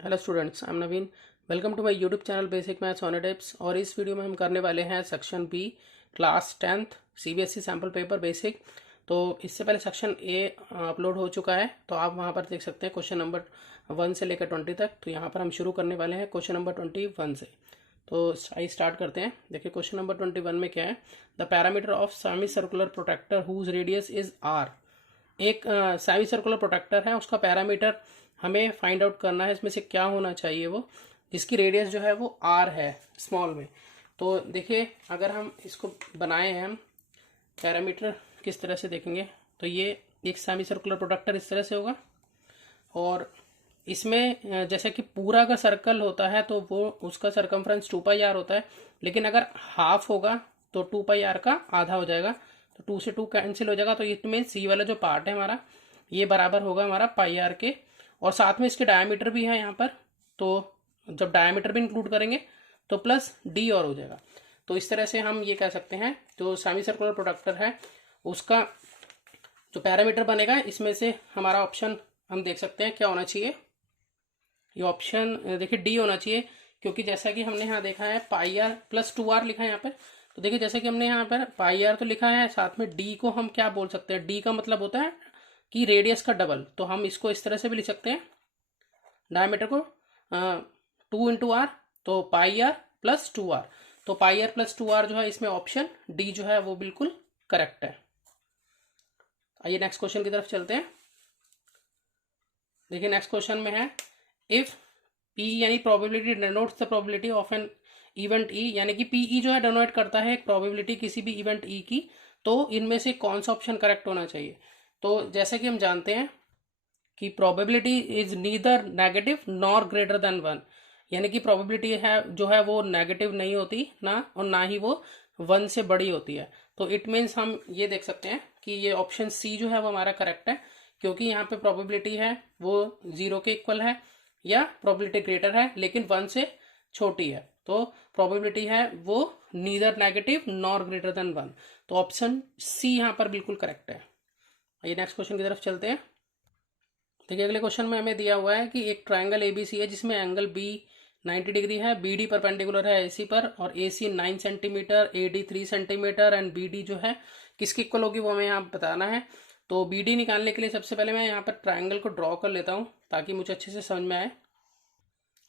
Hello students, I am Naveen. Welcome to my YouTube channel basic maths on tips. और इस video में हम करने वाले हैं section B, class 10th CBSE sample paper basic. तो इससे पहले सेक्शन ए अपलोड हो चुका है, तो आप वहां पर देख सकते हैं क्वेश्चन नंबर 1 से लेकर 20 तक। तो यहाँ पर हम शुरू करने वाले हैं क्वेश्चन नंबर 21 से। तो आइए स्टार्ट करते हैं। देखिए क्वेश्चन नंबर 21 में क्या है। The parameter of semi circular protector whose radius is R. एक सेमी सर्कुलर प्रोटेक्टर है, उसका पैरामीटर हमें फाइंड आउट करना है। इसमें से क्या होना चाहिए, वो जिसकी रेडियस जो है वो आर है स्मॉल में। तो देखिए अगर हम इसको बनाए हैं, हम पैरामीटर किस तरह से देखेंगे तो ये एक सेमी सर्कुलर प्रोटेक्टर इस तरह से होगा। और इसमें जैसे कि पूरा का सर्कल होता है तो वो उसका सरकमफ्रेंस 2πr होता है, लेकिन अगर हाफ होगा तो 2πr का आधा हो जाएगा। तो 2 से 2 कैंसिल हो जाएगा। तो इसमें सी वाला जो पार्ट है हमारा, ये बराबर होगा हमारा πr के। और साथ में इसके डायमीटर भी है यहाँ पर, तो जब डायमीटर भी इंक्लूड करेंगे तो प्लस डी और हो जाएगा। तो इस तरह से हम ये कह सकते हैं जो सेमी सर्कुलर प्रोटेक्टर है उसका जो पैरामीटर बनेगा, इसमें से हमारा ऑप्शन हम देख सकते हैं क्या होना चाहिए। ये ऑप्शन देखिए डी होना चाहिए, क्योंकि जैसा कि हमने यहाँ देखा है πr प्लस 2r लिखा है यहाँ पर। तो देखिए जैसे कि हमने यहाँ पर πr तो लिखा है, साथ में डी को हम क्या बोल सकते हैं, डी का मतलब होता है कि रेडियस का डबल। तो हम इसको इस तरह से भी लिख सकते हैं, डायमीटर को 2 × r, तो πr प्लस 2r। तो πr प्लस 2r जो है इसमें ऑप्शन डी जो है वो बिल्कुल करेक्ट है। आइए नेक्स्ट क्वेश्चन की तरफ चलते हैं। देखिए नेक्स्ट क्वेश्चन में है, इफ पी यानी probability denotes the probability of an event E, यानी कि पीई जो है डिनोट करता है एक प्रोबेबिलिटी किसी भी इवेंट ई की, तो इनमें से कौन सा ऑप्शन करेक्ट होना चाहिए। तो जैसे कि हम जानते हैं कि probability is neither negative nor greater than 1, यानी कि प्रोबेबिलिटी है जो है वो नेगेटिव नहीं होती ना, और ना ही वो 1 से बड़ी होती है। तो इट मीन्स हम ये देख सकते हैं कि ये ऑप्शन सी जो है वो हमारा करेक्ट है, क्योंकि यहाँ पे प्रोबेबिलिटी है वो 0 के इक्वल है या प्रोबेबिलिटी ग्रेटर है लेकिन 1 से छोटी है। तो प्रोबेबिलिटी है वो neither negative nor greater than 1। तो ऑप्शन सी यहाँ पर बिल्कुल करेक्ट है। ये नेक्स्ट क्वेश्चन की तरफ चलते हैं। देखिए अगले क्वेश्चन में हमें दिया हुआ है कि एक ट्रायंगल एबीसी है जिसमें एंगल बी 90 डिग्री है, बीडी परपेंडिकुलर है एसी पर, और AC 9 centimetre, AD 3 centimetre and BD जो है किसकी इक्वल होगी वो हमें यहाँ बताना है। तो बीडी निकालने के लिए सबसे पहले मैं यहाँ पर ट्रायंगल को ड्रॉ कर लेता हूँ ताकि मुझे अच्छे से समझ में आए।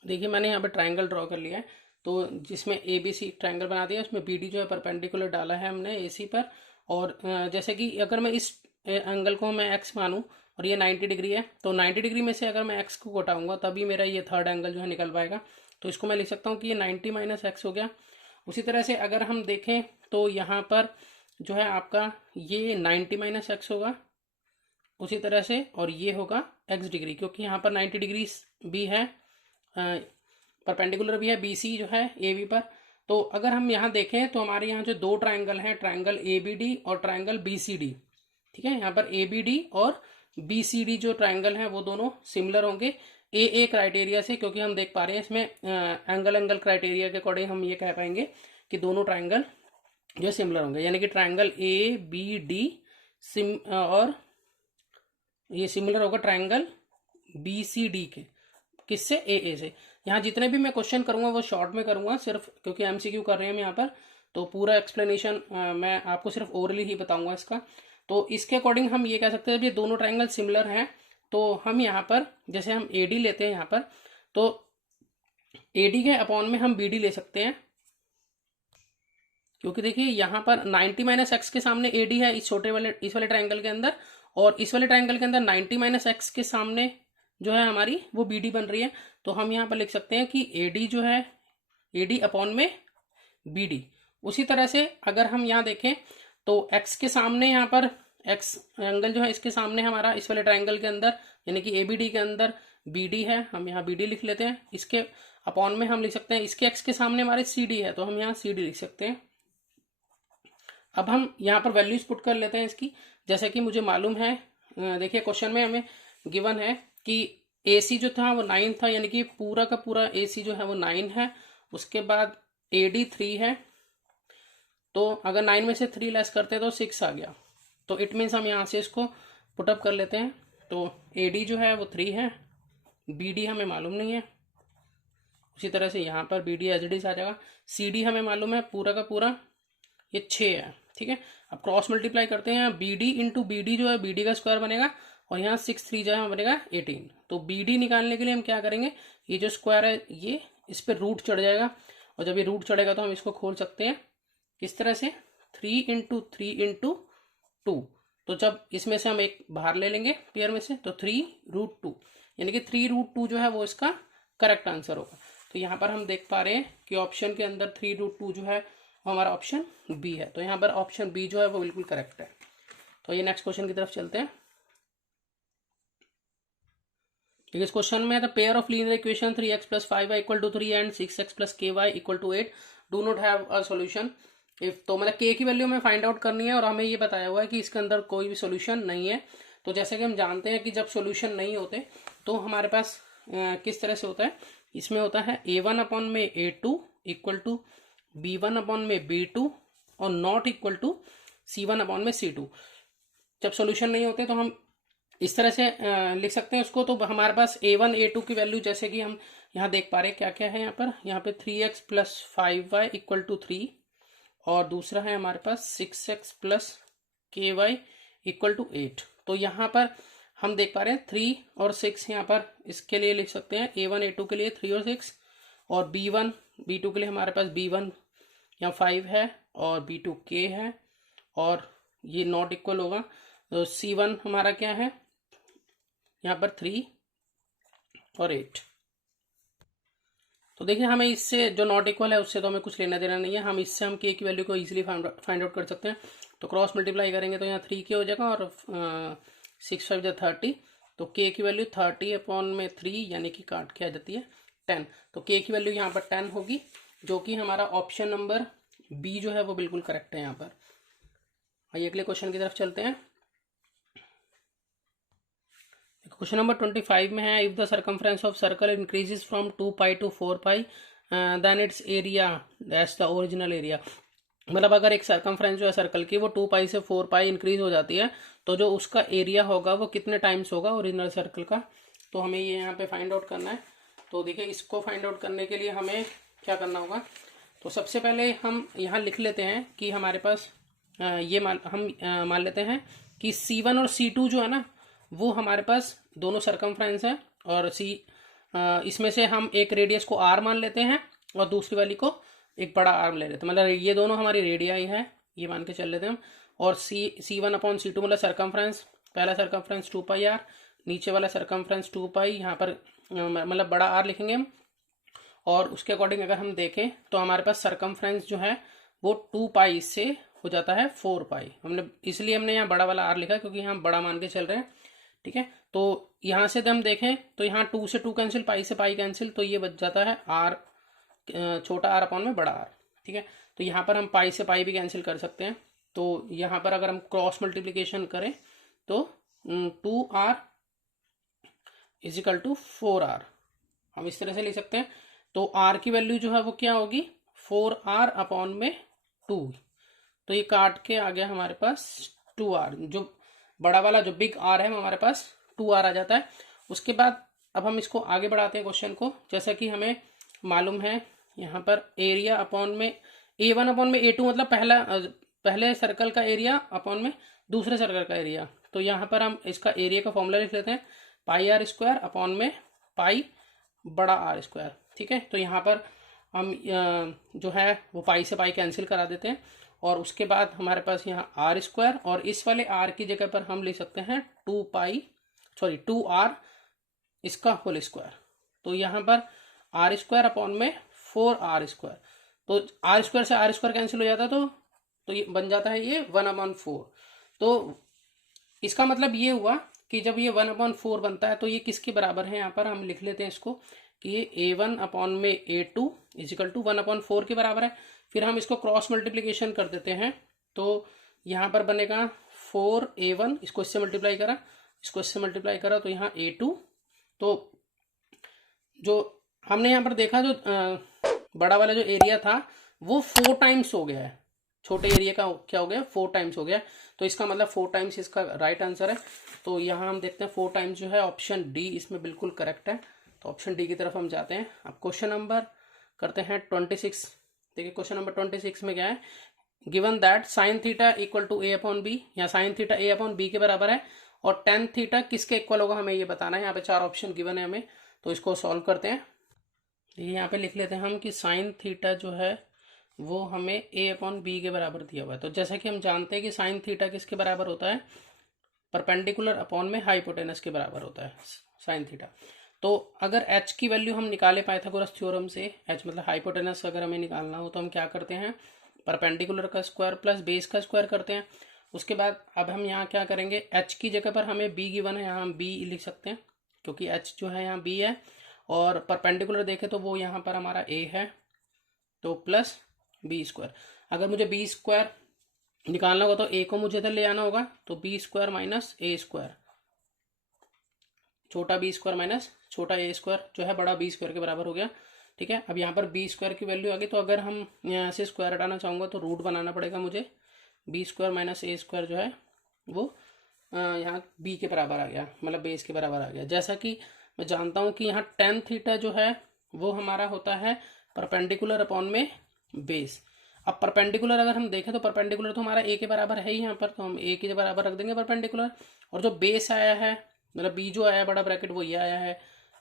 देखिए मैंने यहाँ पर ट्रायंगल ड्रॉ कर लिया है, तो जिसमें ए बी सी ट्रायंगल बना दिया, उसमें बी डी जो है परपेंडिकुलर डाला है हमने ए सी पर। और जैसे कि अगर मैं इस एंगल को मैं एक्स मानूँ और ये 90 डिग्री है, तो 90 डिग्री में से अगर मैं एक्स को घटाऊंगा तभी मेरा ये थर्ड एंगल जो है निकल पाएगा। तो इसको मैं लिख सकता हूँ कि ये 90 माइनस एक्स हो गया। उसी तरह से अगर हम देखें तो यहाँ पर जो है आपका ये 90 माइनस एक्स होगा उसी तरह से, और ये होगा एक्स डिग्री, क्योंकि यहाँ पर 90 डिग्री भी है, परपेंडिकुलर भी है बी सी जो है ए बी पर। तो अगर हम यहाँ देखें तो हमारे यहाँ जो दो ट्रायंगल हैं, ट्रायंगल ए बी डी और ट्रायंगल बी सी डी, ठीक है। यहाँ पर ए बी डी और बी सी डी जो ट्रायंगल हैं वो दोनों सिमिलर होंगे ए क्राइटेरिया से, क्योंकि हम देख पा रहे हैं इसमें एंगल क्राइटेरिया के अकॉर्डिंग हम ये कह पाएंगे कि दोनों ट्रायंगल जो सिमिलर होंगे, यानी कि ट्रायंगल ए बी डी और ये सिमिलर होगा ट्रायंगल बी सी डी के, किससे ए से। यहाँ जितने भी मैं क्वेश्चन करूंगा वो शॉर्ट में करूंगा सिर्फ, क्योंकि एमसीक्यू कर रहे हैं हम यहाँ पर। तो पूरा एक्सप्लेनेशन मैं आपको सिर्फ ओरली ही बताऊंगा इसका। तो इसके अकॉर्डिंग हम ये कह सकते हैं ये दोनों ट्रायंगल सिमिलर हैं। तो हम यहाँ पर जैसे हम ए डी लेते हैं यहाँ पर, तो ए डी के अपॉन में हम बी डी ले सकते हैं, क्योंकि देखिए यहाँ पर 90 माइनस एक्स के सामने ए डी है इस वाले ट्रायंगल के अंदर, और इस वाले ट्रायंगल के अंदर 90 माइनस एक्स के सामने जो है हमारी वो बी डी बन रही है। तो हम यहाँ पर लिख सकते हैं कि ए डी जो है ए डी अपॉन में बी डी। उसी तरह से अगर हम यहाँ देखें तो एक्स के सामने यहाँ पर एक्स एंगल जो है इसके सामने हमारा इस वाले ट्रायंगल के अंदर यानी कि ए बी डी के अंदर बी डी है, हम यहाँ बी डी लिख लेते हैं। इसके अपॉन में हम लिख सकते हैं इसके एक्स के सामने हमारे सी डी है, तो हम यहाँ सी डी लिख सकते हैं। अब हम यहाँ पर वैल्यूज पुट कर लेते हैं इसकी, जैसे कि मुझे मालूम है। देखिए क्वेश्चन में हमें गिवन है कि ए सी जो था वो 9 था, यानी कि पूरा का पूरा ए सी जो है वो 9 है। उसके बाद ए डी 3 है, तो अगर 9 में से 3 लेस करते हैं तो 6 आ गया। तो इट मीन्स हम यहाँ से इसको पुटअप कर लेते हैं। तो ए डी जो है वो 3 है, बी डी हमें मालूम नहीं है, उसी तरह से यहाँ पर बी डी एच डी आ जाएगा। सी डी हमें मालूम है पूरा का पूरा ये 6 है, ठीक है। अब क्रॉस मल्टीप्लाई करते हैं, B D into B D जो है बी डी का स्क्वायर बनेगा और यहाँ 6 3 जो है बनेगा 18। तो बी डी निकालने के लिए हम क्या करेंगे, ये जो स्क्वायर है ये इस पर रूट चढ़ जाएगा और जब ये रूट चढ़ेगा तो हम इसको खोल सकते हैं किस तरह से, 3 इंटू 3 इंटू 2। तो जब इसमें से हम एक बाहर ले लेंगे पेयर में से तो 3√2, यानी कि 3√2 जो है वो इसका करेक्ट आंसर होगा। तो यहाँ पर हम देख पा रहे हैं कि ऑप्शन के अंदर 3√2 जो है वो हमारा ऑप्शन बी है। तो यहाँ पर ऑप्शन बी जो है वो बिल्कुल करेक्ट है। तो ये नेक्स्ट क्वेश्चन की तरफ चलते हैं। इस क्वेश्चन में the pair of linear equation 3x + 5y = 3 and 6x + ky = 8 do not have a solution if. तो मतलब k की वैल्यू हमें फाइंड आउट करनी है और हमें ये बताया हुआ है कि इसके अंदर कोई भी सॉल्यूशन नहीं है। तो जैसे कि हम जानते हैं कि जब सॉल्यूशन नहीं होते तो हमारे पास किस तरह से होता है, इसमें होता है a1/a2 = b1/b2 और नॉट इक्वल टू c1/c2। जब सॉल्यूशन नहीं होते तो हम इस तरह से लिख सकते हैं उसको। तो हमारे पास a1 a2 की वैल्यू जैसे कि हम यहाँ देख पा रहे हैं क्या क्या है यहाँ पे 3x + 5y = 3 और दूसरा है हमारे पास 6x + ky = 8। तो यहाँ पर हम देख पा रहे हैं 3 और 6 यहाँ पर इसके लिए लिख सकते हैं, a1 a2 के लिए 3 और 6 और b1 b2 के लिए हमारे पास b1 यहाँ 5 है और b2 k है और ये नॉट इक्वल होगा। तो c1 हमारा क्या है यहाँ पर 3 और 8। तो देखिए हमें इससे जो नॉट इक्वल है उससे तो हमें कुछ लेना देना नहीं है, हम इससे हम k की वैल्यू को इजीली फाइंड आउट कर सकते हैं। तो क्रॉस मल्टीप्लाई करेंगे तो यहाँ 3k हो जाएगा और 6 5 = 30। तो k की वैल्यू 30/3 यानी कि काट के आ जाती है 10। तो k की वैल्यू यहाँ पर 10 होगी, जो कि हमारा ऑप्शन नंबर बी जो है वो बिल्कुल करेक्ट है यहाँ पर। आइए अगले क्वेश्चन की तरफ चलते हैं। क्वेश्चन नंबर 25 में है, if the circumference of circle increases from 2π to 4π then its area that's the original area. मतलब अगर एक सर्कमफ्रेंस जो है सर्कल की वो 2π से 4π इंक्रीज हो जाती है तो जो उसका एरिया होगा वो कितने टाइम्स होगा ओरिजिनल सर्कल का। तो हमें ये यहाँ पे फाइंड आउट करना है। तो देखिए इसको फाइंड आउट करने के लिए हमें क्या करना होगा, तो सबसे पहले हम यहाँ लिख लेते हैं कि हमारे पास ये मान लेते हैं कि C1 और C2 जो है ना वो हमारे पास दोनों सर्कमफ्रेंस है और इसमें से हम एक रेडियस को R मान लेते हैं और दूसरी वाली को एक बड़ा R ले लेते हैं। मतलब ये दोनों हमारी रेडियाई है ये मान के चल लेते हैं हम। और C1/C2 मतलब सर्कमफ्रेंस, पहला सर्कमफ्रेंस 2πr, नीचे वाला सर्कमफ्रेंस 2π, यहाँ पर मतलब बड़ा R लिखेंगे हम। और उसके अकॉर्डिंग अगर हम देखें तो हमारे पास सर्कमफ्रेंस जो है वो 2π से हो जाता है 4π। इसलिए हमने यहाँ बड़ा वाला R लिखा क्योंकि यहाँ बड़ा मान के चल रहे हैं, ठीक है। तो यहाँ से हम देखें तो यहाँ 2 से 2 कैंसिल, पाई से पाई कैंसिल, तो ये बच जाता है R छोटा R अपॉन में बड़ा R, ठीक है। तो यहाँ पर हम पाई से पाई भी कैंसिल कर सकते हैं। तो यहाँ पर अगर हम क्रॉस मल्टीप्लिकेशन करें तो 2R = 4R हम इस तरह से लिख सकते हैं। तो R की वैल्यू जो है वो क्या होगी 4R अपॉन में 2। तो ये काट के आ गया हमारे पास 2R, जो बड़ा वाला जो बिग R है हमारे पास 2R आ जाता है। उसके बाद अब हम इसको आगे बढ़ाते हैं क्वेश्चन को। जैसा कि हमें मालूम है यहाँ पर एरिया अपॉन में A1 अपॉन में A2 मतलब पहले सर्कल का एरिया अपॉन में दूसरे सर्कल का एरिया। तो यहाँ पर हम इसका एरिया का फॉर्मूला लिख लेते हैं πr² अपॉन में पाई बड़ा R², ठीक है। तो यहाँ पर हम जो है वो पाई से पाई कैंसिल करा देते हैं और उसके बाद हमारे पास यहाँ R² और इस वाले R की जगह पर हम लिख सकते हैं 2R इसका होल स्क्वायर। तो यहाँ पर R² अपॉन में 4R²। तो R² से R² कैंसिल हो जाता तो ये बन जाता है ये 1/4। तो इसका मतलब ये हुआ कि जब ये 1/4 बनता है तो ये किसके बराबर है, यहाँ पर हम लिख लेते हैं इसको कि ये A1 अपॉन में A2 = 1/4 के बराबर है। फिर हम इसको क्रॉस मल्टीप्लिकेशन कर देते हैं तो यहाँ पर बनेगा 4A1, इसको इससे मल्टीप्लाई करा, इसको इससे मल्टीप्लाई करा तो यहाँ A2। तो जो हमने यहाँ पर देखा जो बड़ा वाला जो एरिया था वो 4 टाइम्स हो गया है, छोटे एरिया का क्या हो गया 4 टाइम्स हो गया। तो इसका मतलब 4 टाइम्स इसका राइट आंसर है। तो यहाँ हम देखते हैं 4 टाइम्स जो है ऑप्शन डी इसमें बिल्कुल करेक्ट है। तो ऑप्शन डी की तरफ हम जाते हैं। अब क्वेश्चन नंबर करते हैं 26। देखिए क्वेश्चन नंबर 26 में क्या है, given that sine theta equal to A upon B, या sine theta A upon B के बराबर है और टेन थीटा किसके इक्वल होगा हमें ये बताना है। यहाँ पे 4 ऑप्शन गिवन है हमें, तो इसको सॉल्व करते हैं। ये यहाँ पे लिख लेते हैं हम कि साइन थीटा जो है वो हमें ए अपॉन बी के बराबर दिया हुआ है। तो जैसा कि हम जानते हैं कि साइन थीटा किसके बराबर होता है, परपेंडिकुलर अपॉन में हाइपोटेनस के बराबर होता है साइन थीटा। तो अगर h की वैल्यू हम निकाले पाइथागोरस थ्योरम से, h मतलब हाइपोटेनस अगर हमें निकालना हो तो हम क्या करते हैं, परपेंडिकुलर का स्क्वायर प्लस बेस का स्क्वायर करते हैं। उसके बाद अब हम यहाँ क्या करेंगे, h की जगह पर हमें b गिवन है, यहाँ हम b लिख सकते हैं क्योंकि h जो है यहाँ b है, और परपेंडिकुलर देखें तो वो यहाँ पर हमारा a है, तो प्लस बी स्क्वायर। अगर मुझे बी स्क्वायर निकालना होगा तो a को मुझे इधर ले आना होगा, तो बी स्क्वायर माइनस ए स्क्वायर, छोटा बी स्क्वायर माइनस छोटा ए स्क्वायर जो है बड़ा बी स्क्वायर के बराबर हो गया। ठीक है, अब यहाँ पर बी स्क्वायर की वैल्यू आ गई, तो अगर हम यहाँ से स्क्वायर हटाना चाहूँगा तो रूट बनाना पड़ेगा मुझे। बी स्क्वायर माइनस ए स्क्वायर जो है वो यहाँ बी के बराबर आ गया, मतलब बेस के बराबर आ गया। जैसा कि मैं जानता हूँ कि यहाँ टेन थीटा जो है वो हमारा होता है परपेंडिकुलर अपॉन में बेस। अब परपेंडिकुलर अगर हम देखें तो परपेंडिकुलर तो हमारा ए के बराबर है ही यहाँ पर, तो हम ए के बराबर रख देंगे परपेंडिकुलर। और जो बेस आया है मतलब बी जो आया बड़ा ब्रैकेट वो ये आया है,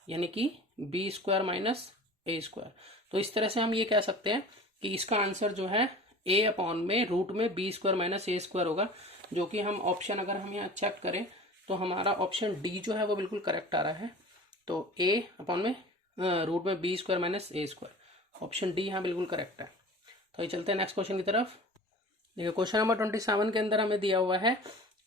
यानी कि बी स्क्वायर माइनस ए स्क्वायर। तो इस तरह से हम ये कह सकते हैं कि इसका आंसर जो है ए अपॉन में रूट में बी स्क्वायर माइनस ए स्क्वायर होगा, जो कि हम ऑप्शन अगर हम यहाँ चेक करें तो हमारा ऑप्शन डी जो है वो बिल्कुल करेक्ट आ रहा है। तो ए अपॉन में रूट में बी स्क्वायर माइनस ए स्क्वायर, ऑप्शन डी यहाँ बिल्कुल करेक्ट है। तो ये चलते हैं नेक्स्ट क्वेश्चन की तरफ। देखिए क्वेश्चन नंबर 27 के अंदर हमें दिया हुआ है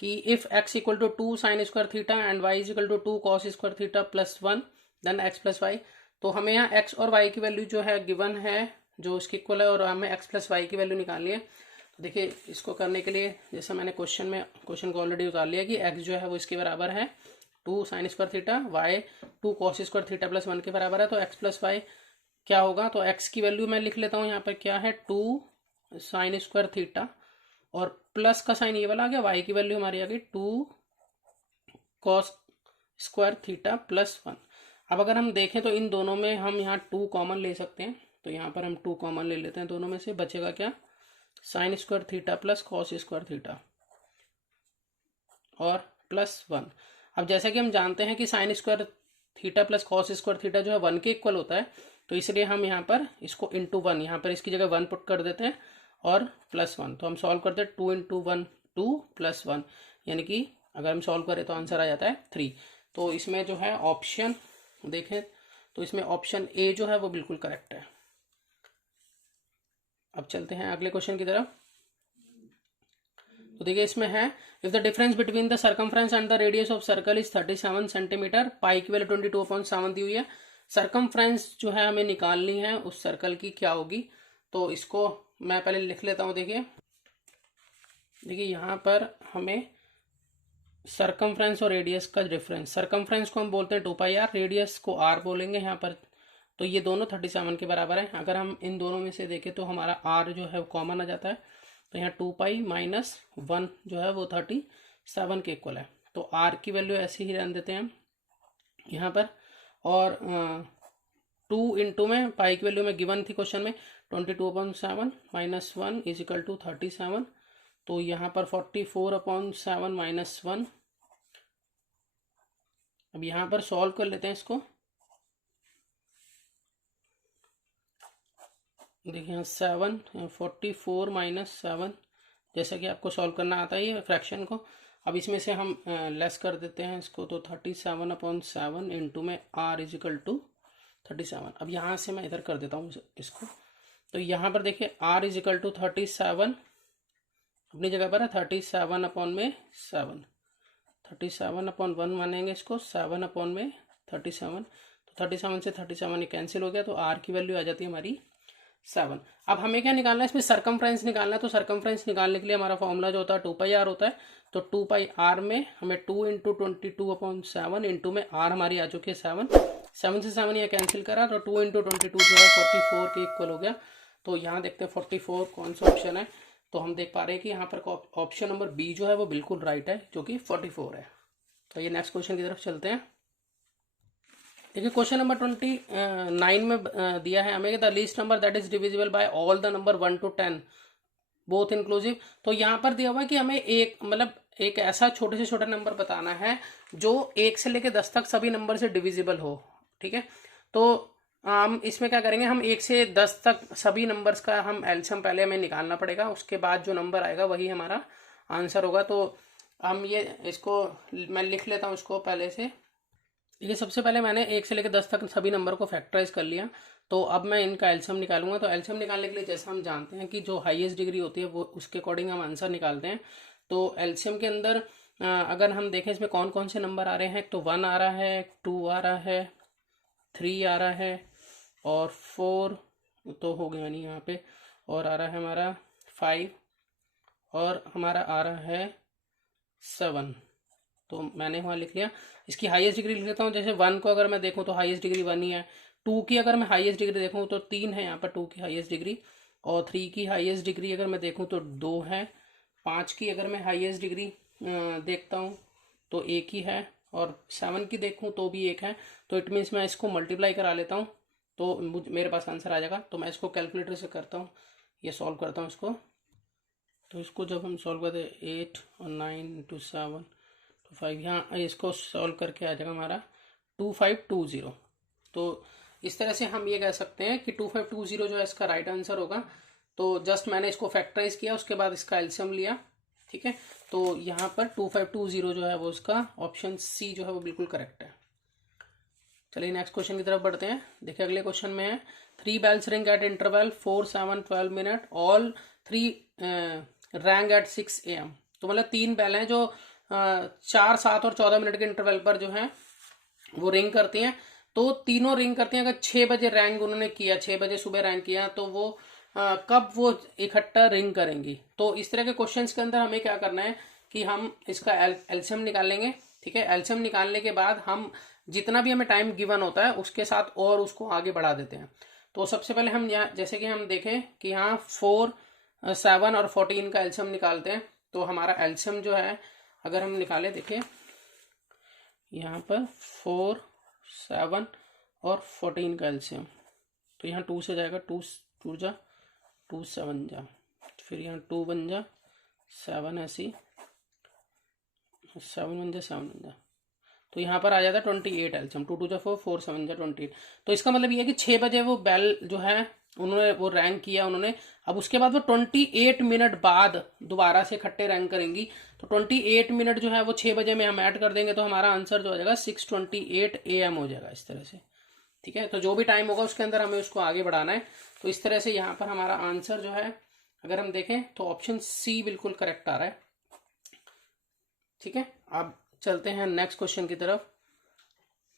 कि if x equal to 2 sine square theta and y is equal to 2 cos square theta plus 1 then x plus Y. तो हमें यहाँ x और y की वैल्यू जो है गिवन है जो उसकी इक्वल है, और हमें x प्लस वाई की वैल्यू निकालनी है। तो देखिए इसको करने के लिए जैसा मैंने क्वेश्चन को ऑलरेडी उतार लिया कि x जो है वो इसके बराबर है 2 sine square theta, y 2 cos square theta plus 1 के बराबर है। तो x प्लस वाई क्या होगा, तो x की वैल्यू मैं लिख लेता हूँ यहाँ पर क्या है 2 साइन स्क्वायर थीटा, और प्लस का साइन ये वाला आ गया, y की वैल्यू हमारी आ गई 2 कॉस स्क्वायर थीटा प्लस 1। अब अगर हम देखें तो इन दोनों में हम यहाँ 2 कॉमन ले सकते हैं, तो यहाँ पर हम 2 कॉमन ले लेते हैं, दोनों में से बचेगा क्या, sign square theta plus cos square theta और प्लस 1। अब जैसा कि हम जानते हैं कि sign square theta plus cos square theta जो है 1 के इक्वल होता है, तो इसलिए हम यहाँ पर इसको इंटू 1, यहाँ पर इसकी जगह 1 पुट कर देते हैं और प्लस 1। तो हम सॉल्व करते हैं 2 इंटू 1 2 प्लस 1, यानी कि अगर हम सॉल्व करें तो आंसर आ जाता है 3। तो इसमें जो है ऑप्शन देखें तो इसमें ऑप्शन ए जो है वो बिल्कुल करेक्ट है। अब चलते हैं अगले क्वेश्चन की तरफ। तो देखिए इसमें है if the difference between the circumference and the radius of circle is 37 centimetre, pi की वैल्यू 22.7 दी हुई है। सर्कमफ्रेंस जो है हमें निकालनी है उस सर्कल की क्या होगी, तो इसको मैं पहले लिख लेता हूँ। देखिए यहाँ पर हमें सर्कमफ्रेंस और रेडियस का डिफरेंस, सर्कमफ्रेंस को हम बोलते हैं 2πr, रेडियस को r बोलेंगे यहाँ पर। तो ये दोनों 37 के बराबर है। अगर हम इन दोनों में से देखें तो हमारा r जो है कॉमन आ जाता है, तो यहाँ 2π माइनस 1 जो है वो 37 के इक्वल है। तो r की वैल्यू ऐसे ही रहने देते हैं हम यहाँ पर, और 2 इंटू में पाई की वैल्यू में गिवन थी क्वेश्चन में 22.7 माइनस 1 इज इक्वल टू 37, तो यहाँ पर 44.7 माइनस 1। अब यहाँ पर सॉल्व कर लेते हैं इसको। देखिए यहाँ 7 44 माइनस 7, जैसा कि आपको सॉल्व करना आता है ये फ्रैक्शन को। अब इसमें से हम लेस कर देते हैं इसको, तो 37/7 इंटू में r इज इक्वल टू 37। अब यहाँ से मैं इधर कर देता हूँ इसको, तो यहाँ पर देखिए r इज इक्वल टू 37 अपनी जगह पर है, 37/7 37/1 मानेंगे इसको, 7/37। तो 37 से 37 ये कैंसिल हो गया, तो r की वैल्यू आ जाती है हमारी 7। अब हमें क्या निकालना है, इसमें सर्कमफ्रेंस निकालना है। तो सर्कमफ्रेंस निकालने के लिए हमारा फॉर्मूला जो होता है 2πr होता है। तो 2πr में हमें 2 इंटू 22/7 इंटू में r हमारी आ चुकी है 7 से 7 ये कैंसिल करा, तो 2 इंटू 22 जो है 44 के इक्वल हो गया। तो यहाँ देखते हैं 44 कौन सा ऑप्शन है, तो हम देख पा रहे हैं कि यहाँ पर ऑप्शन नंबर बी जो है वो बिल्कुल राइट है, जो कि 44 है। तो ये नेक्स्ट क्वेश्चन की तरफ चलते हैं। देखिए क्वेश्चन नंबर 29 में दिया है हमें the least number that is divisible by all the number 1 to 10 both inclusive. तो यहाँ पर दिया हुआ है कि हमें एक मतलब एक ऐसा छोटे से छोटा नंबर बताना है जो 1 से लेकर 10 तक सभी नंबर से डिविजिबल हो। ठीक है, तो हम इसमें क्या करेंगे, हम 1 से 10 तक सभी नंबर्स का हम एलसीएम पहले हमें निकालना पड़ेगा, उसके बाद जो नंबर आएगा वही हमारा आंसर होगा। तो हम ये इसको मैं लिख लेता हूँ इसको पहले से। ये सबसे पहले मैंने 1 से लेकर 10 तक सभी नंबर को फैक्टराइज कर लिया। तो अब मैं इनका एलसीएम निकालूंगा। तो एलसीएम निकालने के लिए जैसे हम जानते हैं कि जो हाईएस्ट डिग्री होती है वो उसके अकॉर्डिंग हम आंसर निकालते हैं। तो एलसीएम के अंदर अगर हम देखें इसमें कौन कौन से नंबर आ रहे हैं, तो 1 आ रहा है, 2 आ रहा है, 3 आ रहा है और 4 तो हो गया नहीं यहाँ पे, और आ रहा है हमारा 5 और हमारा आ रहा है 7। तो मैंने वहाँ लिख लिया। इसकी हाईएस्ट डिग्री लिख लेता हूँ। जैसे 1 को अगर मैं देखूँ तो हाईएस्ट डिग्री 1 ही है। 2 की अगर मैं हाईएस्ट डिग्री देखूँ तो 3 है यहाँ पर 2 की हाईएस्ट डिग्री, और 3 की हाईएस्ट डिग्री अगर मैं देखूँ तो 2 है। 5 की अगर मैं हाईएस्ट डिग्री देखता हूँ तो 1 ही है, और 7 की देखूँ तो भी 1 है। तो इट मीन्स मैं इसको मल्टीप्लाई करा लेता हूँ तो मेरे पास आंसर आ जाएगा। तो मैं इसको कैलकुलेटर से करता हूँ, ये सॉल्व करता हूँ इसको। तो इसको जब हम सॉल्व करते हैं 8 और 9 इंटू 7 तो 5, यहाँ इसको सॉल्व करके आ जाएगा हमारा 2520। तो इस तरह से हम ये कह सकते हैं कि 2520 जो है इसका राइट आंसर होगा। तो जस्ट मैंने इसको फैक्टराइज किया, उसके बाद इसका एलसीएम लिया। ठीक है, तो यहाँ पर 2520 जो है वो इसका ऑप्शन सी जो है वो बिल्कुल करेक्ट है। चलिए नेक्स्ट क्वेश्चन की तरफ बढ़ते हैं। देखिए अगले क्वेश्चन में है 3 bells ring at interval 4, 7, 12 minute all 3 rang at 6 AM। तो मतलब 3 बैल हैं जो 4, 7 और 14 मिनट के इंटरवल पर जो है वो रिंग करती हैं। तो तीनों रिंग करती हैं। अगर 6 बजे रैंग उन्होंने किया, 6 बजे सुबह रैंग किया, तो वो कब वो इकट्ठा रिंग करेंगी। तो इस तरह के क्वेश्चंस के अंदर हमें क्या करना है कि हम इसका एलसीएम निकालेंगे। ठीक है, एलसीएम निकालने के बाद हम जितना भी हमें टाइम गिवन होता है उसके साथ और उसको आगे बढ़ा देते हैं। तो सबसे पहले हम यहाँ जैसे कि हम देखें कि यहाँ 4, 7 और 14 का एलसीएम निकालते हैं। तो हमारा एलसीएम जो है अगर हम निकाले, देखिए यहाँ पर 4, 7 और 14 का एलसीएम, तो यहाँ 2 से जाएगा, 2 2 जा 2 7 जा, फिर यहाँ 2 बन जा 7, ऐसी 7 बन जा 7 बन जा, तो यहाँ पर आ जाता है 28 एलसीएम। 2 2 जा 4, 4 7 जा 28। तो इसका मतलब ये है कि 6 बजे वो बेल जो है उन्होंने वो रैंक किया उन्होंने। अब उसके बाद वो 28 मिनट बाद दोबारा से इकट्ठे रैंक करेंगी। तो 28 मिनट जो है वो 6 बजे में हम ऐड कर देंगे तो हमारा आंसर जो हो जाएगा 6:28 AM हो जाएगा इस तरह से। ठीक है, तो जो भी टाइम होगा उसके अंदर हमें उसको आगे बढ़ाना है। तो इस तरह से यहाँ पर हमारा आंसर जो है अगर हम देखें तो ऑप्शन सी बिल्कुल करेक्ट आ रहा है। ठीक है, अब चलते हैं नेक्स्ट क्वेश्चन की तरफ।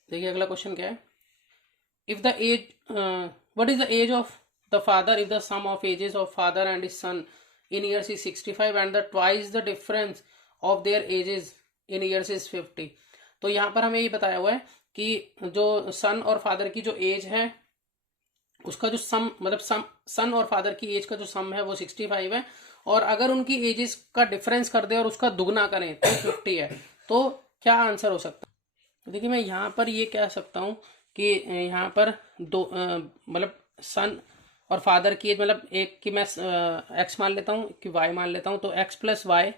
देखिए अगला क्वेश्चन क्या है। If the age what is the age of the father if the sum of ages of father and his son in years is 65 and the twice the difference of their ages in years is 50। तो यहाँ पर हमें ये बताया हुआ है कि जो सन और फादर की जो एज है उसका जो सम मतलब सन और फादर की एज का जो सम है वो 65 है, और अगर उनकी एजेस का डिफरेंस कर दे और उसका दुगना करें तो 50 है। तो क्या आंसर हो सकता है। देखिए मैं यहाँ पर ये कह सकता हूँ कि यहाँ पर दो मतलब सन और फादर की एज, मतलब एक की मैं एक्स मान लेता हूँ कि वाई मान लेता हूँ। तो एक्स प्लस वाई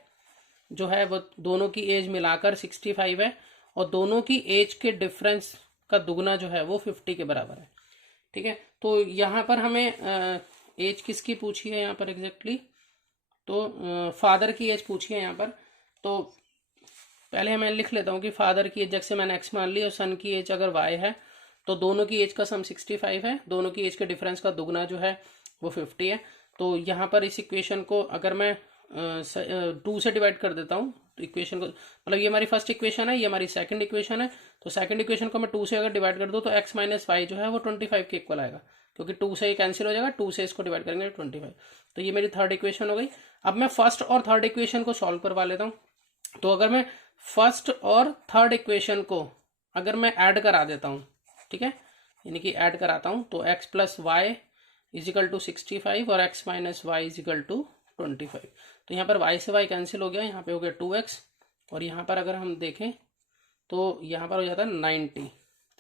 जो है वो दोनों की एज मिलाकर 65 है, और दोनों की एज के डिफरेंस का दुगना जो है वो 50 के बराबर है। ठीक है, तो यहाँ पर हमें एज किसकी पूछी है यहाँ पर एग्जैक्टली, तो फादर की एज पूछी है यहाँ पर। तो पहले मैं लिख लेता हूँ कि फादर की एज जैसे मैंने एक्स मान ली और सन की एज अगर वाई है, तो दोनों की एज का सम 65 है, दोनों की एज के डिफरेंस का दुगना जो है वो 50 है। तो यहाँ पर इस इक्वेशन को अगर मैं 2 से डिवाइड कर देता हूँ तो इक्वेशन को, मतलब ये हमारी फर्स्ट इक्वेशन है, ये हमारी सेकंड इक्वेशन है। तो सेकंड इक्वेशन को मैं 2 से अगर डिवाइड कर दूँ तो एक्स माइनस वाई जो है वो 25 के इक्वल आएगा, क्योंकि 2 से ये कैंसिल हो जाएगा, 2 से इसको डिवाइड करेंगे 25। तो ये मेरी थर्ड इक्वेशन हो गई। अब मैं फर्स्ट और थर्ड इक्वेशन को सॉल्व करवा लेता हूँ। तो अगर मैं फर्स्ट और थर्ड इक्वेशन को अगर मैं ऐड करा देता हूँ, ठीक है, यानी कि ऐड कराता हूँ, तो x plus Y equal to 65 और x minus Y equal to 25। तो यहाँ पर y से y कैंसिल हो गया, यहाँ पे हो गया 2x, और यहाँ पर अगर हम देखें तो यहाँ पर हो जाता है 90।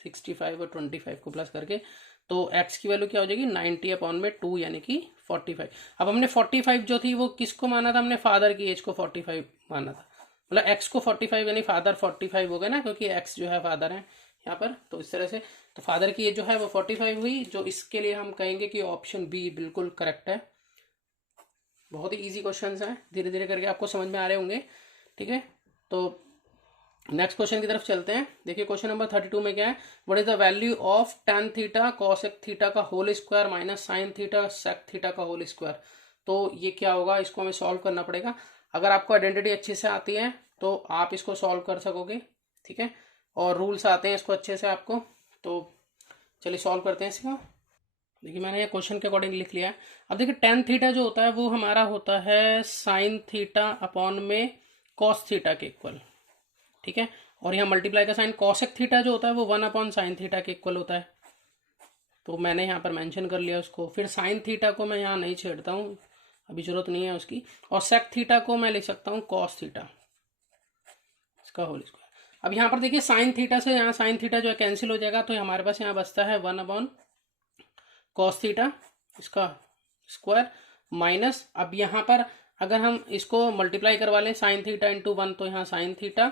65 और 25 को प्लस करके, तो x की वैल्यू क्या हो जाएगी 90/2 यानी कि 45। अब हमने 45 जो थी वो किसको माना था, हमने फादर की एज को 45 माना था, मतलब x को 45 यानी फादर 45 हो गए ना, क्योंकि x जो है फादर है यहाँ पर। तो इस तरह से तो फादर की एज जो है वो 45 हुई, जो इसके लिए हम कहेंगे कि ऑप्शन बी बिल्कुल करेक्ट है। बहुत ही इजी क्वेश्चंस हैं, धीरे धीरे करके आपको समझ में आ रहे होंगे। ठीक है, तो नेक्स्ट क्वेश्चन की तरफ चलते हैं। देखिए क्वेश्चन नंबर 32 में क्या है, what is the value of tan theta cosec theta का whole square minus sin theta sec theta का होल स्क्वायर। तो ये क्या होगा, इसको हमें सॉल्व करना पड़ेगा। अगर आपको आइडेंटिटी अच्छे से आती है तो आप इसको सॉल्व कर सकोगे। ठीक है, और रूल्स आते हैं इसको अच्छे से आपको, तो चलिए सॉल्व करते हैं इसको। देखिए मैंने ये क्वेश्चन के अकॉर्डिंग लिख लिया है। अब देखिए tan थीटा जो होता है वो हमारा होता है sin थीटा अपॉन में cos थीटा के इक्वल। ठीक है, और यहाँ मल्टीप्लाई का साइन cosec थीटा जो होता है वो 1/sin थीटा के इक्वल होता है, तो मैंने यहाँ पर मेंशन कर लिया उसको। फिर sin थीटा को मैं यहाँ नहीं छेड़ता हूँ, अभी जरूरत नहीं है उसकी। और sec थीटा को मैं लिख सकता हूँ cos थीटा, इसका होल स्क्वायर। अब यहाँ पर देखिए sin थीटा से यहाँ sin थीटा जो है कैंसिल हो जाएगा, तो हमारे पास यहाँ बचता है 1/cos थीटा इसका स्क्वायर माइनस, अब यहाँ पर अगर हम इसको मल्टीप्लाई करवा लें sin थीटा इंटू 1, तो यहाँ sin थीटा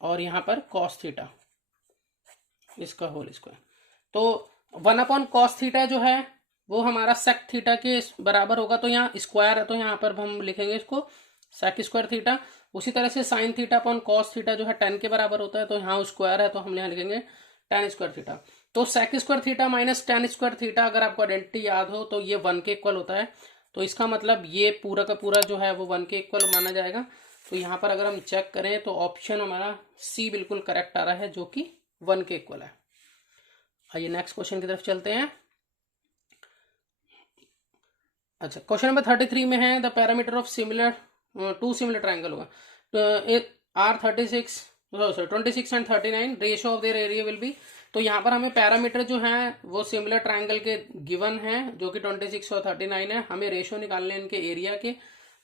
और यहाँ पर cos थीटा इसका होल स्क्वायर। तो 1/cos थीटा जो है वो हमारा sec थीटा के बराबर होगा, तो यहाँ स्क्वायर है तो यहाँ पर हम लिखेंगे इसको sec स्क्वायर थीटा। उसी तरह से sin theta upon cos theta जो है tan के बराबर होता है, तो यहाँ स्क्वायर है तो हम यहाँ लिखेंगे tan स्क्वायर थीटा। तो sec square theta minus tan square theta अगर आपको आइडेंटिटी याद हो तो ये 1 के इक्वल होता है, तो इसका मतलब ये पूरा का पूरा जो है वो 1 के इक्वल माना जाएगा। तो यहाँ पर अगर हम चेक करें तो ऑप्शन हमारा सी बिल्कुल करेक्ट आ रहा है, जो कि 1 के इक्वल है। आइए नेक्स्ट क्वेश्चन की तरफ चलते हैं। अच्छा, क्वेश्चन नंबर 33 में है the parameter of similar to similar triangle होगा R36 26 and 39, ratio of their area will be. तो यहाँ पर हमें पैरामीटर जो है वो सिमिलर ट्राइंगल के गिवन है, जो कि 26 और 39 है। हमें रेशियो निकालने इनके एरिया के,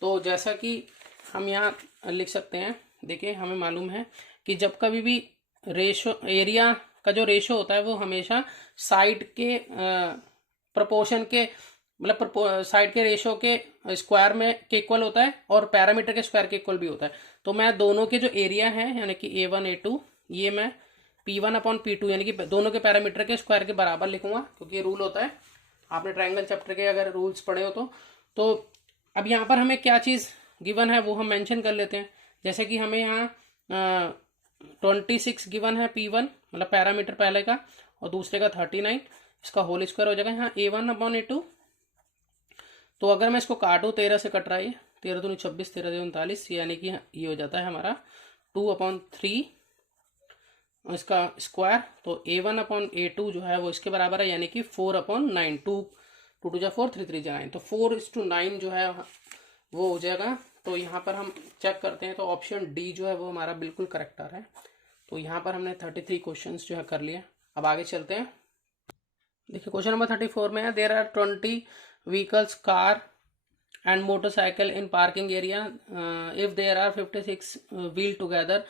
तो जैसा कि हम यहाँ लिख सकते हैं, देखिए हमें मालूम है कि जब कभी भी रेशो एरिया का जो रेशो होता है वो हमेशा साइड के प्रोपोर्शन के, मतलब साइड के रेशो के स्क्वायर में के इक्वल होता है और पैरामीटर के स्क्वायर के इक्वल भी होता है। तो मैं दोनों के जो एरिया है यानी कि A1 A2 ये मैं P1/P2 यानी कि दोनों के पैरामीटर के स्क्वायर के बराबर लिखूंगा, क्योंकि ये रूल होता है, आपने ट्राइंगल चैप्टर के अगर रूल्स पढ़े हो तो अब यहाँ पर हमें क्या चीज़ गिवन है वो हम मेंशन कर लेते हैं। जैसे कि हमें यहाँ 26 गिवन है P1 मतलब पैरामीटर पहले का, और दूसरे का 39, इसका होल स्क्वायर हो जाएगा यहाँ A1/A2। तो अगर मैं इसको काटूँ 13 से कट रहा है, 13 दूनी 26 13 दूनी 39, यानी कि ये हो जाता है हमारा 2/3 इसका स्क्वायर। तो A1/A2 जो है वो इसके बराबर है, यानी कि 4/9, 2 2 जा 4 3 3 जा 9, तो 4:9 जो है वो हो जाएगा। तो यहाँ पर हम चेक करते हैं तो ऑप्शन डी जो है वो हमारा बिल्कुल करेक्ट आ रहा है। तो यहाँ पर हमने 33 क्वेश्चंस जो है कर लिए। अब आगे चलते हैं। देखिए क्वेश्चन नंबर 34 में है there are 20 vehicles car and motorcycle in parking area, if there are 56 wheel together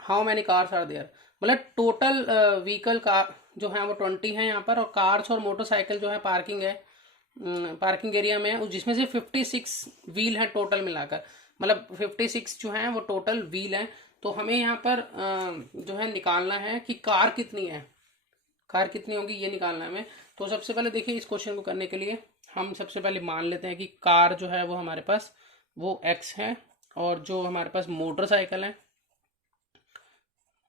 how many cars are there. मतलब टोटल व्हीकल कार जो है वो 20 है यहाँ पर, और कार्स और मोटरसाइकिल जो है पार्किंग है पार्किंग एरिया में, जिसमें से 56 व्हील है टोटल मिलाकर, मतलब 56 जो है वो टोटल व्हील है। तो हमें यहाँ पर जो है निकालना है कि कार कितनी है, कार कितनी होगी ये निकालना है हमें। तो सबसे पहले देखिए इस क्वेश्चन को करने के लिए हम सबसे पहले मान लेते हैं कि कार जो है वो हमारे पास वो x है, और जो हमारे पास मोटरसाइकिल है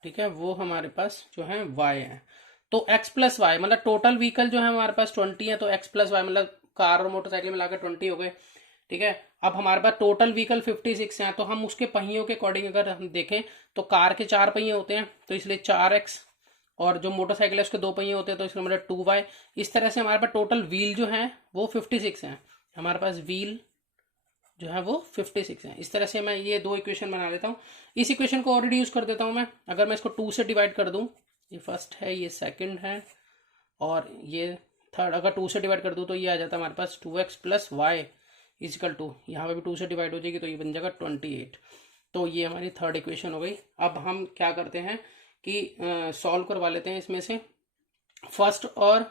ठीक है वो हमारे पास जो है y है। तो x प्लस वाई मतलब टोटल व्हीकल जो है हमारे पास 20 है, तो x प्लस वाई मतलब कार और मोटरसाइकिल मिलाकर 20 हो गए। ठीक है, अब हमारे पास टोटल व्हीकल 56 हैं, तो हम उसके पहियों के अकॉर्डिंग अगर हम देखें तो कार के 4 पहिए होते हैं, तो इसलिए 4x, और जो मोटरसाइकिल है उसके 2 पहिए होते हैं, तो इसका मतलब 2y। इस तरह से हमारे पास टोटल व्हील जो है वो 56 हैं, हमारे पास व्हील जो है वो 56 है। इस तरह से मैं ये 2 इक्वेशन बना लेता हूँ। इस इक्वेशन को ऑलरेडी यूज कर देता हूँ मैं। अगर मैं इसको 2 से डिवाइड कर दूं, ये फर्स्ट है ये सेकंड है और ये थर्ड, अगर 2 से डिवाइड कर दूं तो ये आ जाता है हमारे पास 2x plus Y equal to, यहाँ पे भी 2 से डिवाइड हो जाएगी तो ये बन जाएगा 28। तो ये हमारी थर्ड इक्वेशन हो गई। अब हम क्या करते हैं कि सॉल्व करवा लेते हैं इसमें से। फर्स्ट और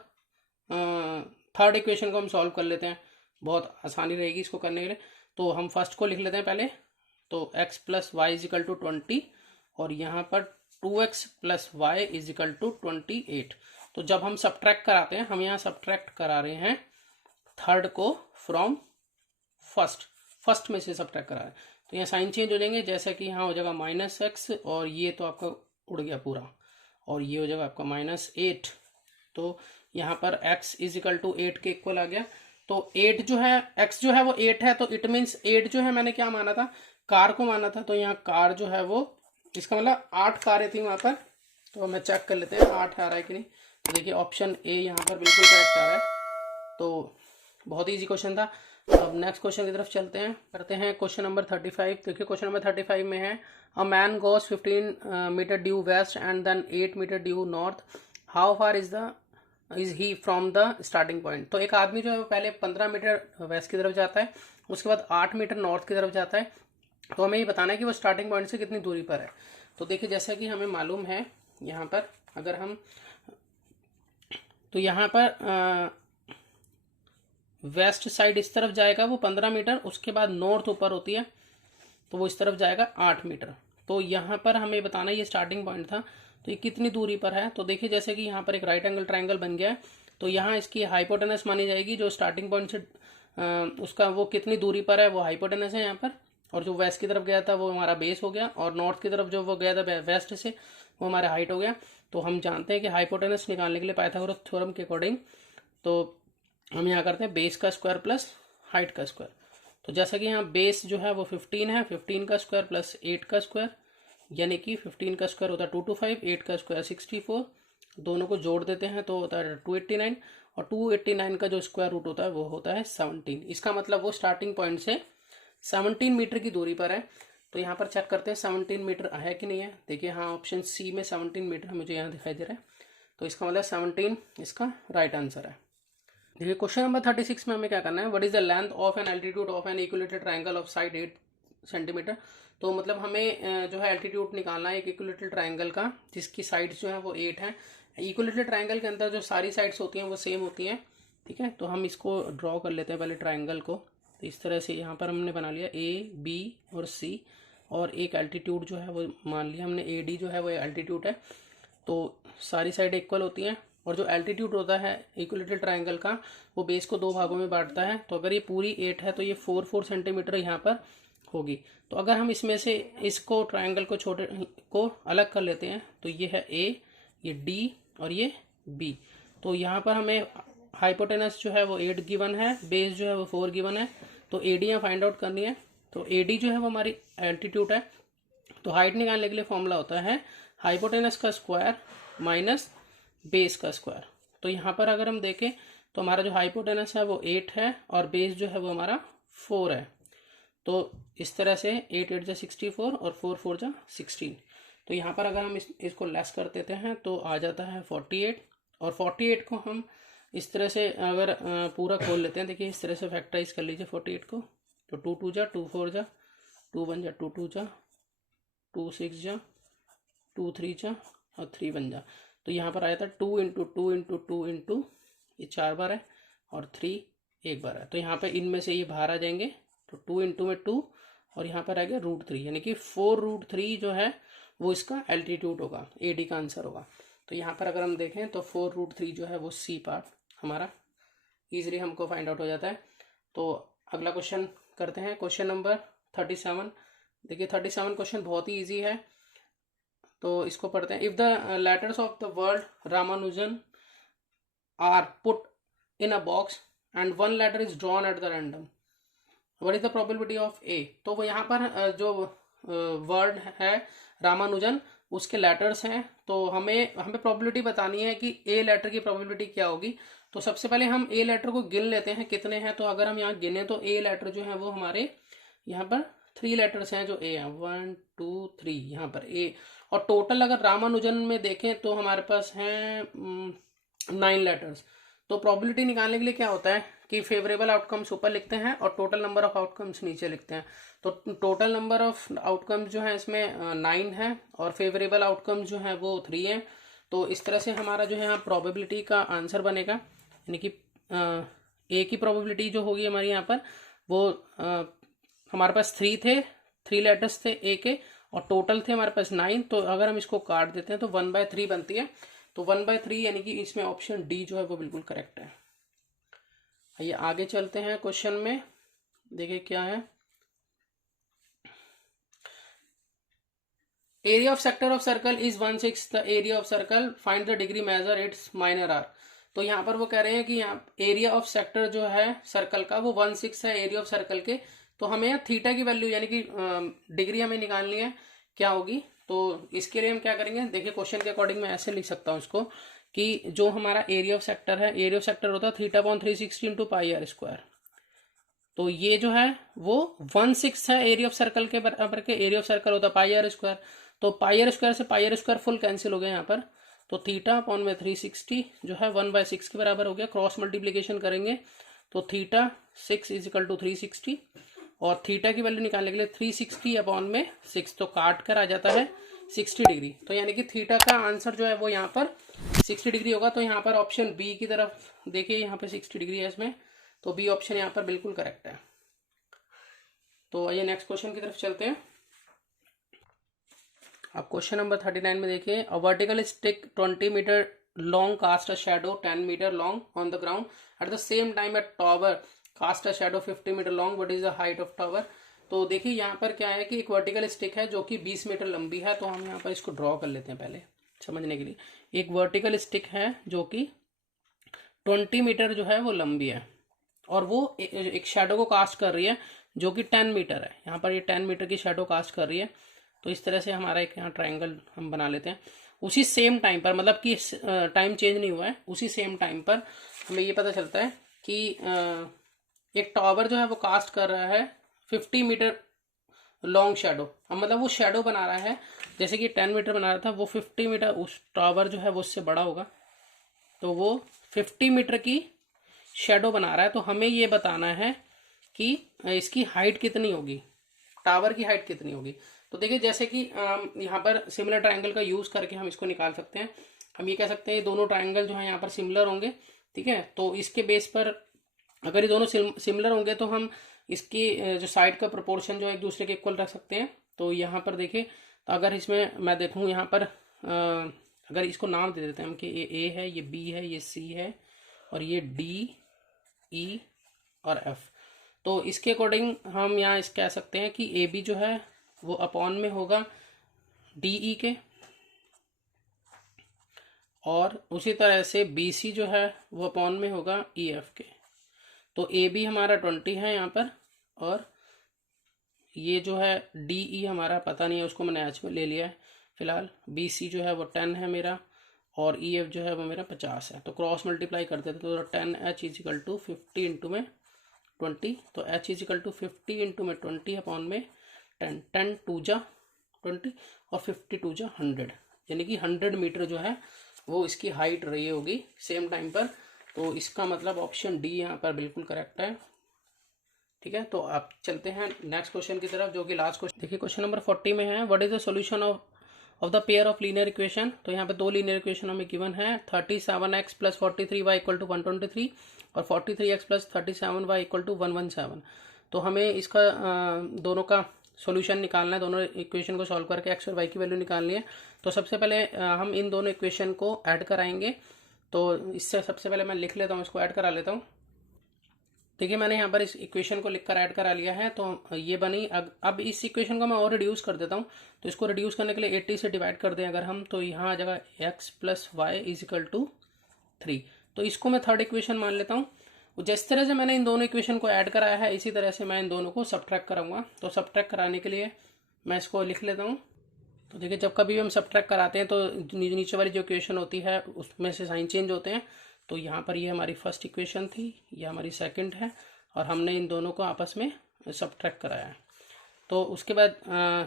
थर्ड इक्वेशन को हम सॉल्व कर लेते हैं, बहुत आसानी रहेगी इसको करने के लिए। तो हम फर्स्ट को लिख लेते हैं पहले। तो x plus Y is equal to 20 और यहाँ पर 2x plus Y is equal to 28। तो जब हम सब्ट्रैक्ट कराते हैं, हम यहाँ सब्ट्रैक्ट करा रहे हैं थर्ड को फ्रॉम फर्स्ट में से सब्ट्रैक्ट करा रहे हैं। तो यहाँ साइन चेंज हो जाएंगे, जैसा कि यहाँ हो जाएगा -x और ये तो आपका उड़ गया पूरा, और ये हो जाएगा आपका -8। तो यहाँ पर x इज इक्वल टू 8 के इक्वल आ गया। तो 8 जो है, x जो है वो 8 है, तो इट मीन्स 8 जो है मैंने क्या माना था, कार को माना था। तो यहाँ कार जो है वो, इसका मतलब 8 कारें थी वहाँ पर। तो हमें चेक कर लेते हैं 8 आ रहा है कि नहीं। तो देखिए ऑप्शन ए यहाँ पर बिल्कुल करेक्ट आ रहा है। तो बहुत ईजी क्वेश्चन था। अब नेक्स्ट क्वेश्चन की तरफ चलते हैं, करते हैं क्वेश्चन नंबर 35। देखिए क्वेश्चन नंबर 35 में है a man goes 15 metre due west and then 8 metre due north, how far is he from the starting point. तो एक आदमी जो है वो पहले 15 मीटर वेस्ट की तरफ जाता है, उसके बाद 8 मीटर नॉर्थ की तरफ जाता है। तो हमें ये बताना है कि वो स्टार्टिंग पॉइंट से कितनी दूरी पर है। तो देखिए जैसा कि हमें मालूम है, यहाँ पर अगर हम, तो यहाँ पर वेस्ट साइड इस तरफ जाएगा वो 15 मीटर, उसके बाद नॉर्थ ऊपर होती है तो वो इस तरफ जाएगा 8 मीटर। तो यहाँ पर हमें बताना ये स्टार्टिंग पॉइंट था, तो ये कितनी दूरी पर है। तो देखिए जैसे कि यहाँ पर एक राइट एंगल ट्रायंगल बन गया है, तो यहाँ इसकी हाइपोटेनस मानी जाएगी, जो स्टार्टिंग पॉइंट से उसका वो कितनी दूरी पर है वो हाइपोटेनस है यहाँ पर। और जो वेस्ट की तरफ गया था वो हमारा बेस हो गया, और नॉर्थ की तरफ जो वो गया था वेस्ट से वो हमारा हाइट हो गया। तो हम जानते हैं कि हाइपोटेनस निकालने के लिए पाइथागोरस थ्योरम के अकॉर्डिंग तो हम यहाँ करते हैं बेस का स्क्वायर प्लस हाइट का स्क्वायर। तो जैसा कि यहाँ बेस जो है वो 15 है, 15 का स्क्वायर प्लस 8 का स्क्वायर, यानी कि 15 का स्क्वायर होता है 225, 8 का स्क्वायर 64, दोनों को जोड़ देते हैं तो होता है 289, और 289 का जो स्क्वायर रूट होता है वो होता है 17। इसका मतलब वो स्टार्टिंग पॉइंट से 17 मीटर की दूरी पर है। तो यहाँ पर चेक करते हैं 17 मीटर है कि नहीं है। देखिए हाँ, ऑप्शन सी में 17 मीटर मुझे यहाँ दिखाई दे रहा है, तो इसका मतलब 17 इसका राइट आंसर है। देखिए क्वेश्चन नंबर 36 में हमें क्या करना है, what is the length of an altitude of an equilateral triangle of side 8 centimetre. तो मतलब हमें जो है एल्टीट्यूड निकालना है एक इक्विलेटरल ट्रायंगल का जिसकी साइड्स जो है वो 8 है। इक्विलेटरल ट्रायंगल के अंदर जो सारी साइड्स होती हैं वो सेम होती हैं, ठीक है। तो हम इसको ड्रॉ कर लेते हैं पहले ट्रायंगल को। तो इस तरह से यहाँ पर हमने बना लिया ए बी और सी, और एक एल्टीट्यूड जो है वो मान लिया हमने ए डी जो है वो एल्टीट्यूड है। तो सारी साइड इक्वल होती हैं, और जो एल्टीट्यूड होता है इक्विलेटरल ट्रायंगल का वो बेस को 2 भागों में बांटता है। तो अगर ये पूरी 8 है तो ये 4 सेंटीमीटर यहाँ पर होगी। तो अगर हम इसमें से इसको ट्रायंगल को छोटे को अलग कर लेते हैं, तो ये है ए, ये डी और ये बी। तो यहाँ पर हमें हाइपोटेनस जो है वो 8 गिवन है, बेस जो है वो 4 गिवन है। तो ए डी यहाँ फाइंड आउट करनी है। तो ए डी जो है वो हमारी एल्टीट्यूड है। तो हाइट निकालने के लिए फॉर्मूला होता है हाइपोटेनस का स्क्वायर माइनस बेस का स्क्वायर। तो यहाँ पर अगर हम देखें तो हमारा जो हाइपोटेनस है वो 8 है और बेस जो है वो हमारा 4 है। तो इस तरह से 8 8 जा 64 और 4 4 जा 16। तो यहाँ पर अगर हम इसको लेस कर देते हैं तो आ जाता है 48, और 48 को हम इस तरह से अगर पूरा खोल लेते हैं, देखिए इस तरह से फैक्टराइज कर लीजिए 48 को। तो 2 2 जा 2 4 जा 2 1 जा 2 2 जा 2 6 जा 2 3 जा और 3 1 जा। तो यहाँ पर आया था 2 इंटू 2 इंटू 2 इंटू, ये 4 बार है और 3 1 बार है। तो यहाँ पे इनमें से ये बाहर आ जाएंगे, तो 2 इंटू में 2 और यहाँ पर आ गया √3, यानी कि 4√3 जो है वो इसका एल्टीट्यूड होगा, ए डी का आंसर होगा। तो यहाँ पर अगर हम देखें तो 4√3 जो है वो सी पार्ट हमारा ईजिली हमको फाइंड आउट हो जाता है। तो अगला क्वेश्चन करते हैं, क्वेश्चन नंबर 37। देखिए 37 क्वेश्चन बहुत ही ईजी है, तो इसको पढ़ते हैं। If the letters of the word Ramanujan are put in a box and one letter is drawn at the random, what is the probability of a. तो वो यहाँ पर जो वर्ड है रामानुजन उसके लेटर्स हैं, तो हमें प्रोबेबिलिटी बतानी है कि ए लेटर की प्रोबेबिलिटी क्या होगी। तो सबसे पहले हम ए लेटर को गिन लेते हैं कितने हैं। तो अगर हम यहाँ गिने तो ए लेटर जो है वो हमारे यहाँ पर 3 लेटर्स हैं जो ए हैं, 1 2 3 यहाँ पर ए। और टोटल अगर रामानुजन में देखें तो हमारे पास हैं 9 लेटर्स। तो प्रोबेबिलिटी निकालने के लिए क्या होता है कि फेवरेबल आउटकम्स ऊपर लिखते हैं और टोटल नंबर ऑफ आउटकम्स नीचे लिखते हैं। तो टोटल नंबर ऑफ आउटकम्स जो है इसमें 9 है और फेवरेबल आउटकम्स जो है वो 3 है। तो इस तरह से हमारा जो है यहाँ प्रोबेबिलिटी का आंसर बनेगा, यानी कि ए की प्रोबेबिलिटी जो होगी हमारी यहाँ पर वो हमारे पास 3 थे, 3 लेटर्स थे ए के और टोटल थे हमारे पास 9। तो अगर हम इसको काट देते हैं तो 1/3 बनती है। तो 1/3 यानी कि इसमें ऑप्शन डी जो है वो बिल्कुल करेक्ट है। आइए आगे चलते हैं क्वेश्चन में, देखिए क्या है। Area of sector of circle is 1/6 the area of circle, find the degree measure its minor arc. तो यहाँ पर वो कह रहे हैं कि यहाँ एरिया ऑफ सेक्टर जो है सर्कल का वो 1/6 है एरिया ऑफ सर्कल के। तो हमें यहाँ थीटा की वैल्यू यानी कि डिग्री हमें निकालनी है, क्या होगी। तो इसके लिए हम क्या करेंगे, देखिए क्वेश्चन के अकॉर्डिंग मैं ऐसे लिख सकता हूँ इसको कि जो हमारा एरिया ऑफ सेक्टर है, एरिया ऑफ सेक्टर होता है θ/360 इंटू πr²। तो ये जो है वो 1/6 है एरिया ऑफ सर्कल के बराबर के, एरिया ऑफ सर्कल होता है πr²। तो πr² से πr² फुल कैंसिल हो गया यहाँ पर। तो θ/360 जो है 1/6 के बराबर हो गया। क्रॉस मल्टीप्लीकेशन करेंगे तो θ6 = 360 और थीटा की वैल्यू निकालने के लिए 360/6 तो काट कर आ जाता है 60 डिग्री। तो यानी कि थीटा का आंसर जो है वो यहाँ पर 60 डिग्री होगा। तो यहाँ पर ऑप्शन बी की तरफ देखिए, यहाँ पे 60 डिग्री है इसमें, तो बी ऑप्शन यहाँ पर बिल्कुल करेक्ट है। तो आइए नेक्स्ट क्वेश्चन की तरफ चलते हैं। अब क्वेश्चन नंबर 39 में देखिए, a vertical stick 20 metre long cast a shadow 10 metre long on the ground at the same time at tower cast a shadow 50 metre long, what is the height of tower. तो देखिए यहाँ पर क्या है कि एक वर्टिकल स्टिक है जो कि 20 मीटर लंबी है। तो हम यहाँ पर इसको ड्रॉ कर लेते हैं पहले समझने के लिए। एक वर्टिकल स्टिक है जो कि 20 मीटर जो है वो लंबी है और वो एक शैडो को कास्ट कर रही है जो कि 10 मीटर है। यहाँ पर ये 10 मीटर की शैडो कास्ट कर रही है। तो इस तरह से हमारा एक यहाँ ट्राइंगल हम बना लेते हैं। उसी सेम टाइम पर, मतलब कि टाइम चेंज नहीं हुआ है, उसी सेम टाइम पर हमें ये पता चलता है कि एक टावर जो है वो कास्ट कर रहा है 50 मीटर लॉन्ग शैडो। अब मतलब वो शैडो बना रहा है, जैसे कि 10 मीटर बना रहा था, वो 50 मीटर, उस टावर जो है वो उससे बड़ा होगा। तो वो 50 मीटर की शैडो बना रहा है। तो हमें ये बताना है कि इसकी हाइट कितनी होगी, टावर की हाइट कितनी होगी। तो देखिए जैसे कि यहाँ पर सिमिलर ट्राइंगल का यूज करके हम इसको निकाल सकते हैं। हम ये कह सकते हैं ये दोनों ट्राइंगल जो है यहाँ पर सिमिलर होंगे, ठीक है। तो इसके बेस पर अगर ये दोनों सिमिलर होंगे तो हम इसकी जो साइड का प्रोपोर्शन जो है एक दूसरे के इक्वल रख सकते हैं। तो यहाँ पर देखिए, तो अगर इसमें मैं देखूँ यहाँ पर अगर इसको नाम दे देते हैं हम कि ये ए है, ये बी है, ये सी है और ये डी, ई और एफ। तो इसके अकॉर्डिंग हम यहाँ इस कह सकते हैं कि ए बी जो है वो अपॉन में होगा डी ई के, और उसी तरह से बी सी जो है वो अपॉन में होगा ई एफ के। तो ए बी हमारा 20 है यहाँ पर, और ये जो है डी ई हमारा पता नहीं है, उसको मैंने एच में ले लिया है फिलहाल। बी सी जो है वो 10 है मेरा, और ई एफ जो है वो मेरा 50 है। तो क्रॉस मल्टीप्लाई करते थे तो 10H = 50 इंटू में 20। तो H = 50 इंटू में 20 अपॉन में 10, 10 2 जा 20 और 50 2 जा 100, यानी कि 100 मीटर जो है वो इसकी हाइट रही होगी सेम टाइम पर। तो इसका मतलब ऑप्शन डी यहाँ पर बिल्कुल करेक्ट है, ठीक है। तो आप चलते हैं नेक्स्ट क्वेश्चन की तरफ, जो कि लास्ट क्वेश्चन। देखिए क्वेश्चन नंबर 40 में है, what is the solution of the pair of linear equation. तो यहाँ पे दो लीनियर इक्वेशन हमें गिवन है, 37x + 43y = 123 और 43x + 37y = 117। तो हमें इसका दोनों का सॉल्यूशन निकालना है, दोनों इक्वेशन को सॉल्व करके x और y की वैल्यू निकालनी है। तो सबसे पहले हम इन दोनों इक्वेशन को ऐड कराएंगे। तो इससे सबसे पहले मैं लिख लेता हूँ, इसको ऐड करा लेता हूँ। देखिए मैंने यहाँ पर इस इक्वेशन को लिखकर ऐड करा लिया है। तो ये बनी। अब इस इक्वेशन को मैं और रिड्यूस कर देता हूँ। तो इसको रिड्यूस करने के लिए 80 से डिवाइड कर दें अगर हम, तो यहाँ आ जाएगा x + y = 3। तो इसको मैं थर्ड इक्वेशन मान लेता हूँ। जिस तरह से मैंने इन दोनों इक्वेशन को ऐड कराया है, इसी तरह से मैं इन दोनों को सब्ट्रैक्ट कराऊंगा। तो सब्ट्रैक्ट कराने के लिए मैं इसको लिख लेता हूँ। तो देखिए जब कभी भी हम सब्ट्रैक्ट कराते हैं तो नीचे वाली जो इक्वेशन होती है उसमें से साइन चेंज होते हैं। तो यहाँ पर ये हमारी फर्स्ट इक्वेशन थी, ये हमारी सेकंड है, और हमने इन दोनों को आपस में सब्ट्रैक्ट कराया है। तो उसके बाद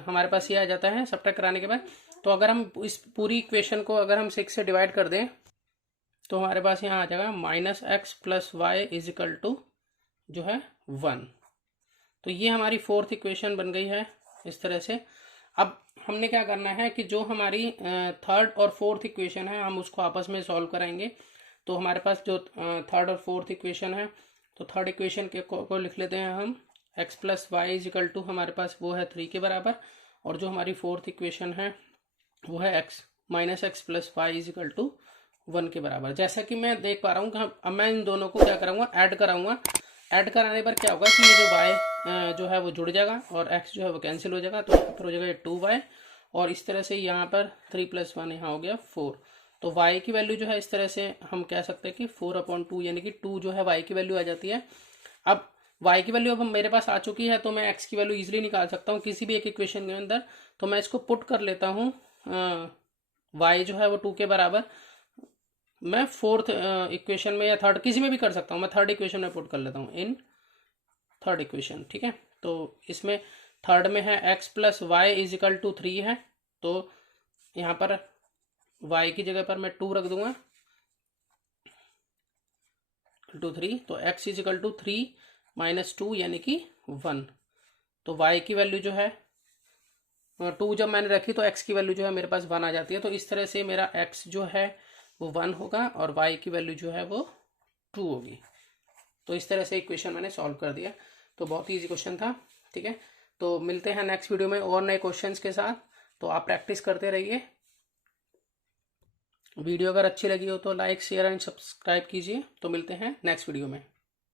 हमारे पास ये आ जाता है सब्ट्रैक्ट कराने के बाद। तो अगर हम इस पूरी इक्वेशन को अगर हम 6 से डिवाइड कर दें तो हमारे पास यहाँ आ जाएगा minus X plus Y is equal to जो है 1। तो ये हमारी फोर्थ इक्वेशन बन गई है इस तरह से। अब हमने क्या करना है कि जो हमारी थर्ड और फोर्थ इक्वेशन है हम उसको आपस में सॉल्व कराएंगे। तो हमारे पास जो थर्ड और फोर्थ इक्वेशन है, तो थर्ड इक्वेशन के को लिख लेते हैं हम x plus Y is equal to हमारे पास वो है 3 के बराबर, और जो हमारी फोर्थ इक्वेशन है वो है x minus X plus Y is equal to 1 के बराबर। जैसा कि मैं देख पा रहा हूँ कि अब मैं इन दोनों को क्या कराऊंगा, ऐड कराऊंगा। ऐड कराने पर क्या होगा कि ये जो y जो है वो जुड़ जाएगा और x जो है वो कैंसिल हो जाएगा, तो यहाँ पर हो जाएगा 2y, और इस तरह से यहाँ पर 3 प्लस 1 यहाँ हो गया 4। तो y की वैल्यू जो है इस तरह से हम कह सकते हैं कि 4/2 यानी कि 2 जो है y की वैल्यू आ जाती है। अब y की वैल्यू अब मेरे पास आ चुकी है, तो मैं x की वैल्यू इजीली निकाल सकता हूँ किसी भी एक इक्वेशन के अंदर। तो मैं इसको पुट कर लेता हूँ, y जो है वो 2 के बराबर मैं फोर्थ इक्वेशन में या थर्ड किसी में भी कर सकता हूँ। मैं थर्ड इक्वेशन में पुट कर लेता हूँ इन थर्ड इक्वेशन, ठीक है। तो इसमें थर्ड में है x plus Y is equal to 3 है, तो यहाँ पर y की जगह पर मैं 2 रख दूंगा, 3, तो x is equal to 3 minus 2 यानी कि 1। तो y की वैल्यू जो है 2 जब मैंने रखी तो x की वैल्यू जो है मेरे पास 1 आ जाती है। तो इस तरह से मेरा x जो है वो 1 होगा और y की वैल्यू जो है वो 2 होगी। तो इस तरह से इक्वेशन मैंने सॉल्व कर दिया। तो बहुत ही ईजी क्वेश्चन था, ठीक है। तो मिलते हैं नेक्स्ट वीडियो में और नए क्वेश्चंस के साथ। तो आप प्रैक्टिस करते रहिए। वीडियो अगर अच्छी लगी हो तो लाइक शेयर एंड सब्सक्राइब कीजिए। तो मिलते हैं नेक्स्ट वीडियो में।